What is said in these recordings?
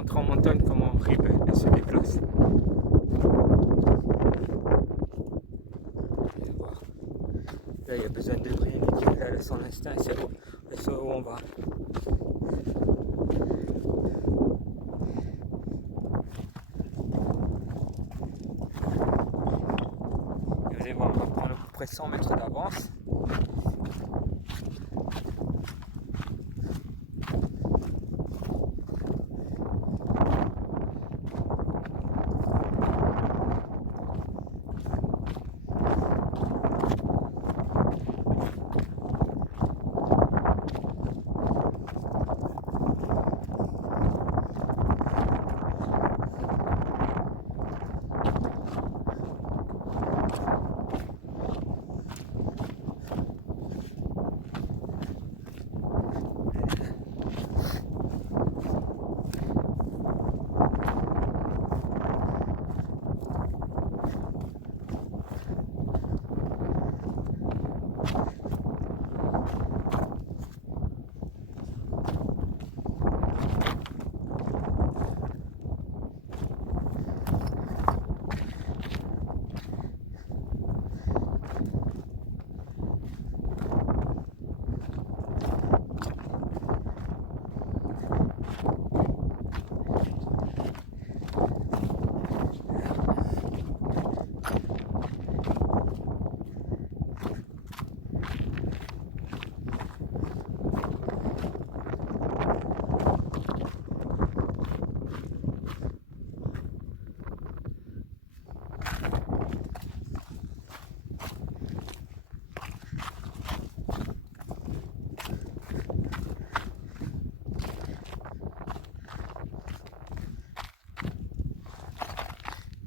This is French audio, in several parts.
montrer en montagne comment Rib elle se déplace. Là, il y a besoin de rien. Là, son instinct, c'est où on va. Et vous allez voir, on va prendre à peu près 100 mètres d'avance.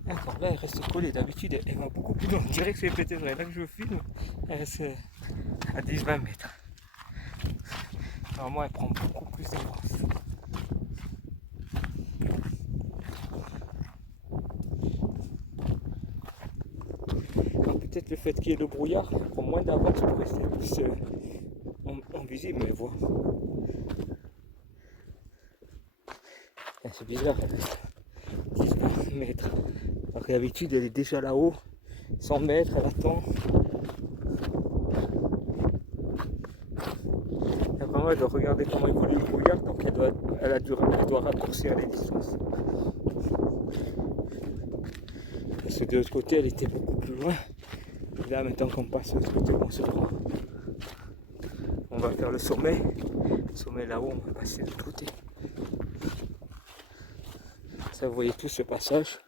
D'accord, là elle reste collée. D'habitude elle va beaucoup plus loin. On dirait que c'est peut-être vrai. Là que je filme, elle reste à 10-20 mètres. Normalement elle prend beaucoup plus d'avance. Peut-être le fait qu'il y ait le brouillard, elle prend moins d'avance pour rester plus en visible, mais voilà. C'est bizarre, elle reste 10-20 mètres. Alors que d'habitude elle est déjà là-haut, 100 mètres, elle attend. Vraiment, elle doit regarder comment évolue le brouillard, donc elle doit raccourcir les distances. Parce que de l'autre côté, elle était beaucoup plus loin. Et là, maintenant qu'on passe de l'autre côté, on va faire le sommet. Le sommet là-haut, on va passer de l'autre côté. Ça, vous voyez tout ce passage.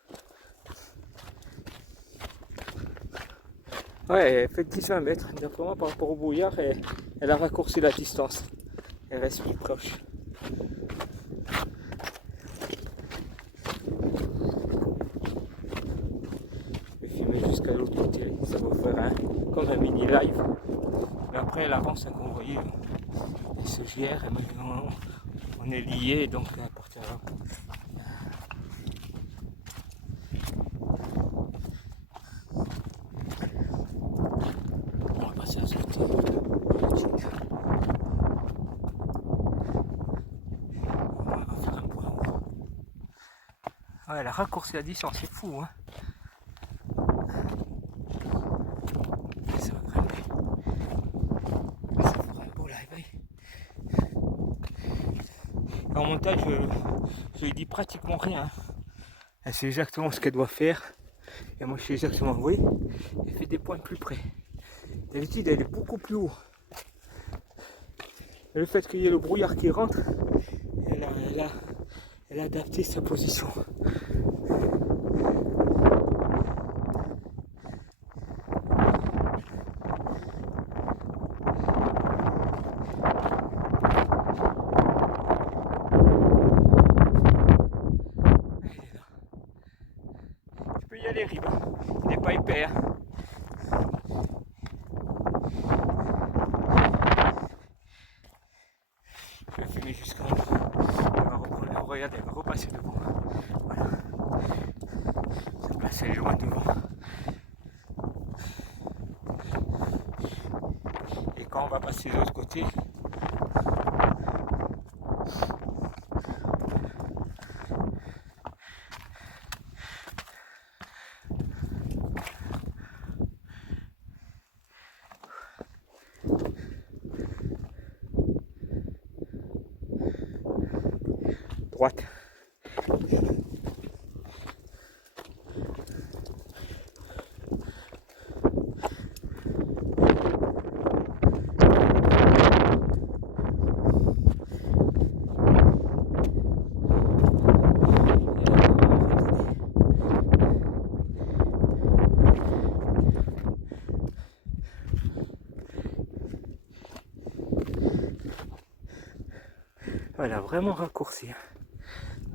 Ouais, elle fait 10-20 mètres. Donc vraiment, par rapport au brouillard, elle a raccourci la distance. Elle reste plus proche. Je vais filmer jusqu'à l'autre côté. Ça va faire comme un mini live. Mais après, elle avance, comme vous voyez, elle se gère. Et maintenant, on est liés, donc à partir de là. On va passer à ce côté. Ouais, elle a raccourci la distance, c'est fou, hein. Ça va grimper. Ça fera un beau live. En montage, je lui dis pratiquement rien. Elle sait exactement ce qu'elle doit faire. Et moi, je sais exactement, vous voyez, elle fait des points plus près. D'habitude, elle est beaucoup plus haut. Et le fait qu'il y ait le brouillard qui rentre, elle a adapté sa position. Tu peux y aller, Rib. Il n'est pas épais. Hein. Je vais filmer jusqu'en haut. Elle va regarder, elle va repasser devant. Voilà. Cette place, elle est loin devant. Et quand on va passer de l'autre côté, droite. Voilà, vraiment raccourci.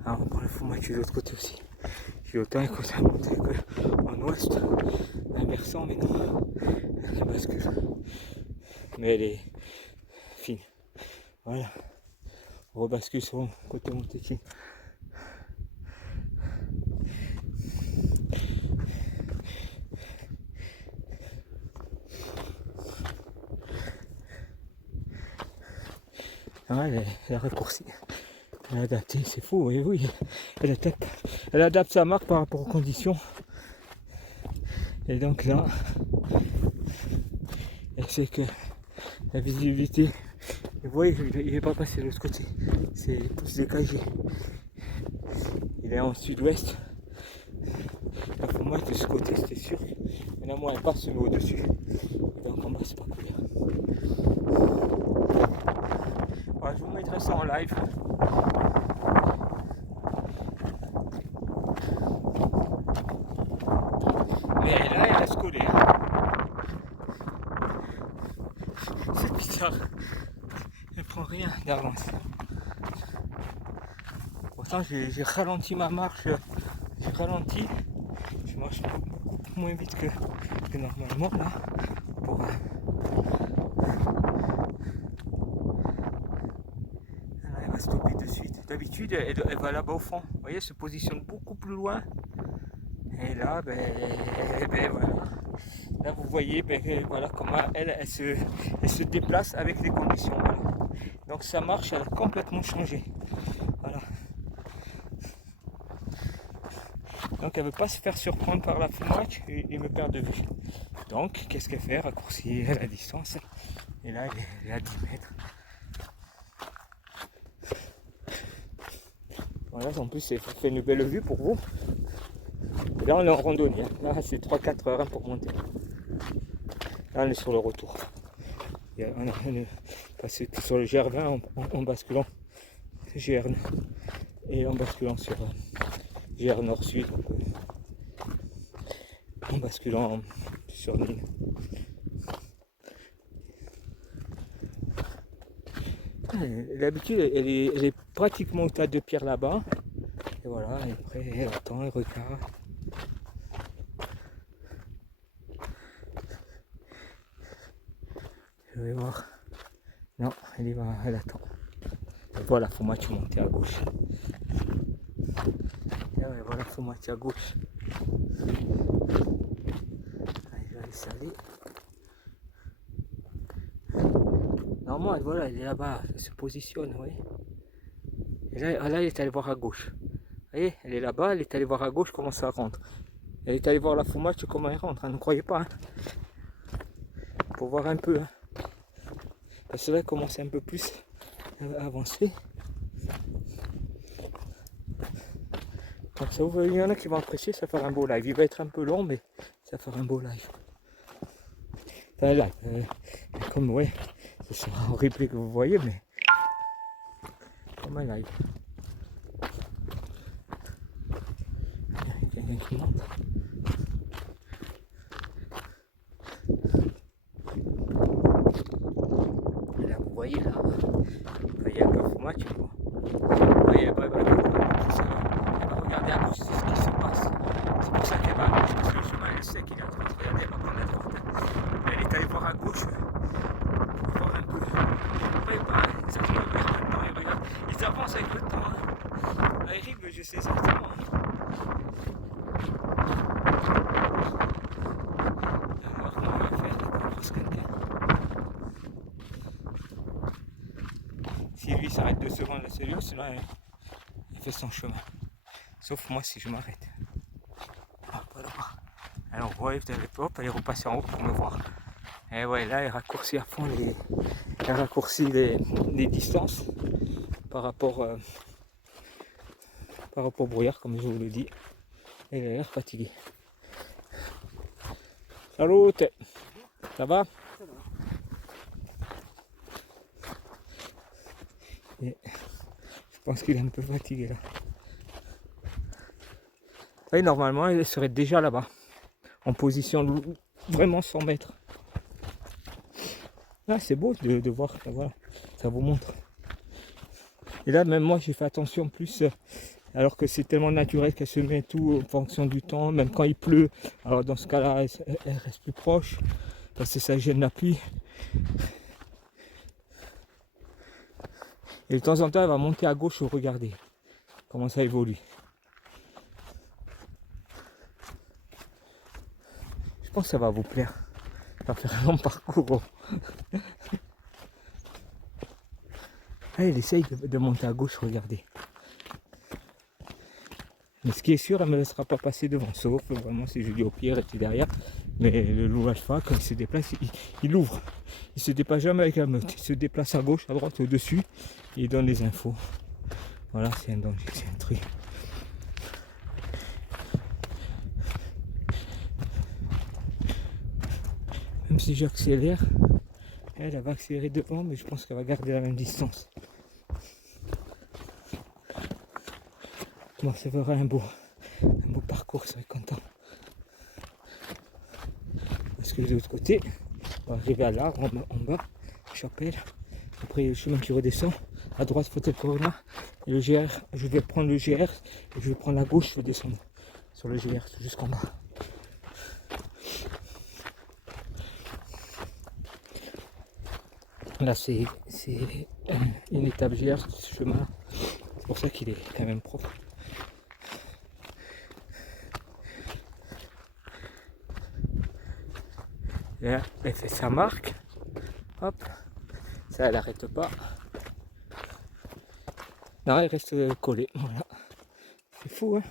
Alors, on prend le Fumaccio de l'autre côté aussi. J'ai autant écouté à monter qu'en ouest, inversant, mais non, elle bascule. Mais elle est fine. Voilà, on rebascule sur le côté Montechi. Ah, elle est raccourcie. Elle a adapté, c'est fou, oui. Elle adapte sa marque par rapport aux conditions. Et donc là, elle sait que la visibilité, vous voyez, il ne va pas passer de l'autre côté. C'est plus dégagé. Il est en sud-ouest. La Fumaccio de ce côté, c'était sûr. Maintenant, moi, elle passe au-dessus. Et donc en bas, c'est pas couvert. Voilà, je vous mettrai ça en live. Mais là, elle reste collée. C'est bizarre. Elle prend rien d'avance. Pourtant, j'ai ralenti ma marche. J'ai ralenti. Je marche beaucoup moins vite que normalement là. Pour, elle va stopper de suite. D'habitude, elle va là-bas au fond. Vous voyez, elle se positionne beaucoup plus loin. Et là, voilà. Là, vous voyez, voilà comment elle se déplace avec les conditions. Voilà. Donc sa marche, elle a complètement changé. Voilà. Donc elle ne veut pas se faire surprendre par la Fumaccio et me perdre de vue. Donc, qu'est-ce qu'elle fait? Raccourcir la distance. Et là, elle est à 10 mètres. Voilà, en plus, ça fait une belle vue pour vous. Et là, on est en randonnée. Là, c'est 3-4 heures pour monter. Là, on est sur le retour. On est passé sur le GR20 en basculant GR et en basculant sur GR Nord-Sud. En basculant sur l'île. D'habitude, elle est pratiquement au tas de pierre là-bas. Et voilà, et après, elle attend, elle regarde. Je vais voir. Non, elle y va, elle attend. Et voilà, Fumaccio monter à gauche. Et ouais, voilà, Fumaccio à gauche. Allez, je vais laisser aller. Normalement, voilà, elle est là-bas, elle se positionne, oui. Et là, elle est allée voir à gauche. Vous voyez, elle est là-bas, elle est allée voir à gauche comment ça rentre. Elle est allée voir la Fumaccio comment elle rentre, hein, ne croyez pas. Hein. Pour voir un peu. Hein. Parce que là, elle commence un peu plus à avancer. Donc ça, il y en a qui vont apprécier, ça va faire un beau live. Il va être un peu long, mais ça va faire un beau live. Enfin, là, comme, ouais, c'est ça en replay que vous voyez, mais comme un live. Il y a quelqu'un qui monte. Et là, vous voyez, là, il y a un peu Fumaccio. Vous voyez, elle va regarder à gauche, c'est ce qui se passe. C'est pour ça qu'elle va à gauche, parce que le chemin, elle sait qu'il est en train de regarder, elle va prendre la droite. Mais elle est allée voir à gauche, pour voir un peu. Vous voyez pas, ils avancent avec le temps. Hein. Eric, je sais exactement. Alors, comment on va faire pour cross quelqu'un? Si lui s'arrête 2 secondes, là c'est lui, sinon il fait son chemin. Sauf moi si je m'arrête. Ah, voilà. Alors, vous voyez, hop, elle est repassée en haut pour me voir. Et ouais, là, elle raccourcit à fond les distances par rapport par rapport au brouillard, comme je vous le dis. Et il a l'air fatigué. Salut, ça va? Et je pense qu'il est un peu fatigué là. Oui, normalement, il serait déjà là-bas, en position vraiment 100 mètres. Là, c'est beau de voir, voilà, ça vous montre. Et là, même moi, j'ai fait attention plus, alors que c'est tellement naturel qu'elle se met tout en fonction du temps, même quand il pleut. Alors dans ce cas-là, elle reste plus proche, parce que ça gêne la pluie. Et de temps en temps, elle va monter à gauche pour regarder comment ça évolue. Je pense que ça va vous plaire. Ça va faire un long parcours. Elle essaye de monter à gauche, regardez. Mais ce qui est sûr, elle ne me laissera pas passer devant, sauf vraiment si je dis au pied, rester derrière. Mais le loup alpha, quand il se déplace, il ouvre. Il ne se déplace jamais avec la meute. Il se déplace à gauche, à droite, au-dessus. Et il donne les infos. Voilà, c'est un danger, c'est un truc. Même si j'accélère, elle va accélérer devant, mais je pense qu'elle va garder la même distance. Bon, ça fera un beau parcours, ça va être content. Parce que de l'autre côté, on va arriver à l'arbre en bas, chapelle. Après le chemin qui redescend, à droite Fotel Corona, et le GR, je vais prendre le GR, et je vais prendre la gauche, je vais descendre sur le GR jusqu'en bas. Là c'est une étape GR, ce chemin, c'est pour ça qu'il est quand même propre. Et là, elle fait sa marque, hop, ça elle n'arrête pas. Non, elle reste collée, voilà. C'est fou, hein.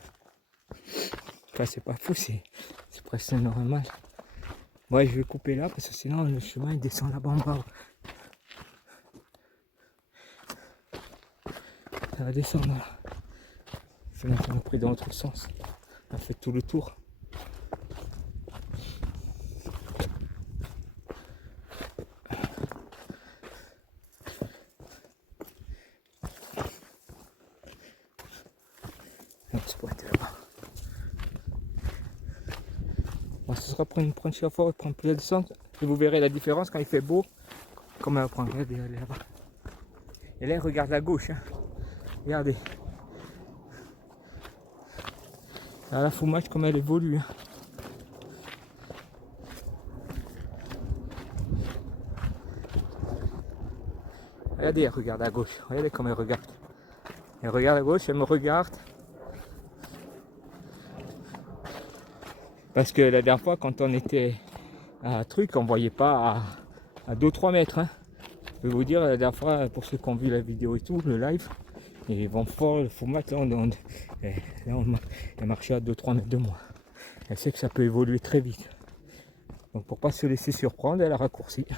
Enfin, c'est pas fou, c'est presque normal. Ouais, je vais couper là parce que sinon le chemin il descend là-bas en bas. Ça va descendre là. C'est maintenant pris dans l'autre sens. On a fait tout le tour. On se pointe là-bas. Bon, ce sera prendre une prochaine fois, prendre plus de descente. Et vous verrez la différence quand il fait beau. Comme elle va prendre, regardez, elle est là-bas. Et là, elle regarde à gauche. Hein. Regardez. Là, la Fumage, comme elle évolue. Hein. Regardez, elle regarde à gauche. Regardez comme elle regarde. Elle regarde à gauche, elle me regarde. Parce que la dernière fois, quand on était à truc, on ne voyait pas à 2-3 mètres. Hein. Je peux vous dire, la dernière fois, pour ceux qui ont vu la vidéo et tout, le live, ils vont fort, le format, là, elle marchait à 2-3 mètres de moi. Elle sait que ça peut évoluer très vite. Donc pour ne pas se laisser surprendre, elle a raccourci. Elle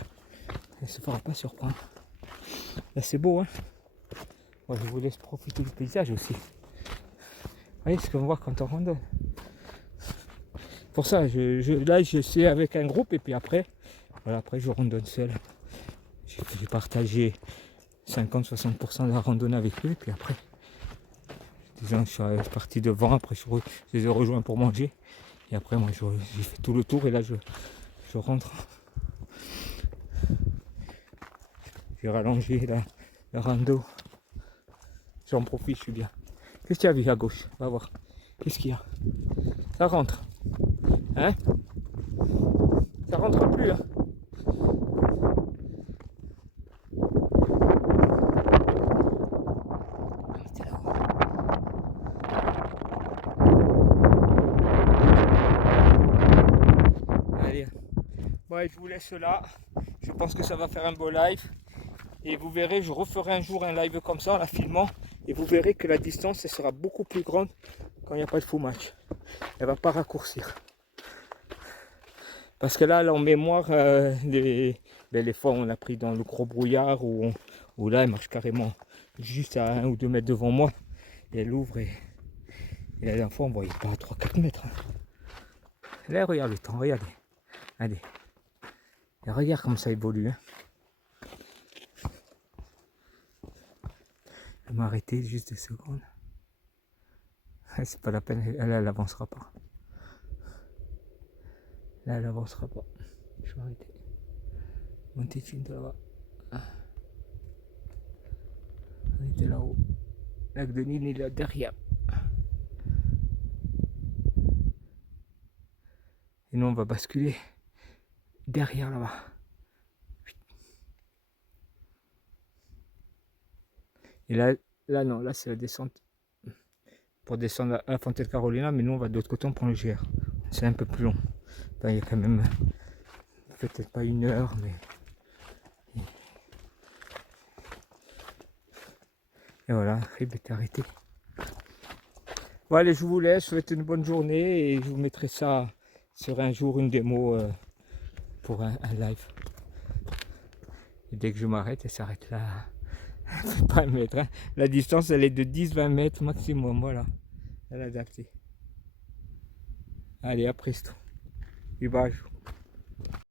ne se fera pas surprendre. Là c'est beau, hein. Moi, je vous laisse profiter du paysage aussi. Vous voyez ce qu'on voit quand on randonne. Pour ça, là je suis avec un groupe et puis après, voilà, après je randonne seul. J'ai partagé 50-60% de la randonnée avec eux et puis après, disons, je suis parti devant, après je les ai rejoints pour manger et après moi j'ai fait tout le tour et là je rentre. J'ai rallongé la rando. J'en profite, je suis bien. Qu'est-ce qu'il y a vu à gauche? On va voir. Qu'est-ce qu'il y a? Ça rentre. Hein? Ça rentre plus, hein? Allez. Ouais, je vous laisse là. Je pense que ça va faire un beau live. Et vous verrez, je referai un jour un live comme ça en la filmant. Et vous verrez que la distance elle sera beaucoup plus grande quand il n'y a pas de Fumage. Elle ne va pas raccourcir. Parce que là en mémoire, les fois où on a pris dans le gros brouillard, où là elle marche carrément juste à 1 ou 2 mètres devant moi. Et elle ouvre et Et la dernière fois, on ne voyait pas à 3-4 mètres. Hein. Là, regarde le temps, regardez. Allez. Et regarde comme ça évolue. Hein. Je vais m'arrêter juste 2 secondes. C'est pas la peine, elle avancera pas. Là, elle avancera pas. Je vais arrêter. Monter de là-bas. On était là-haut. Lac de Nîmes est là derrière. Et nous, on va basculer derrière là-bas. Et là non, là c'est la descente pour descendre à Fontaine Carolina, mais nous on va de l'autre côté, on prend le GR. C'est un peu plus long. Enfin, il y a quand même peut-être pas 1 heure, mais. Et voilà, Rib est arrêté. Bon allez, je vous laisse, je vous souhaite une bonne journée et je vous mettrai ça sur un jour, une démo pour un live. Et dès que je m'arrête, elle s'arrête là. C'est pas 1 mètre. Hein. La distance, elle est de 10-20 mètres maximum. Voilà. Elle est adaptée. Allez, à presto. Et bah,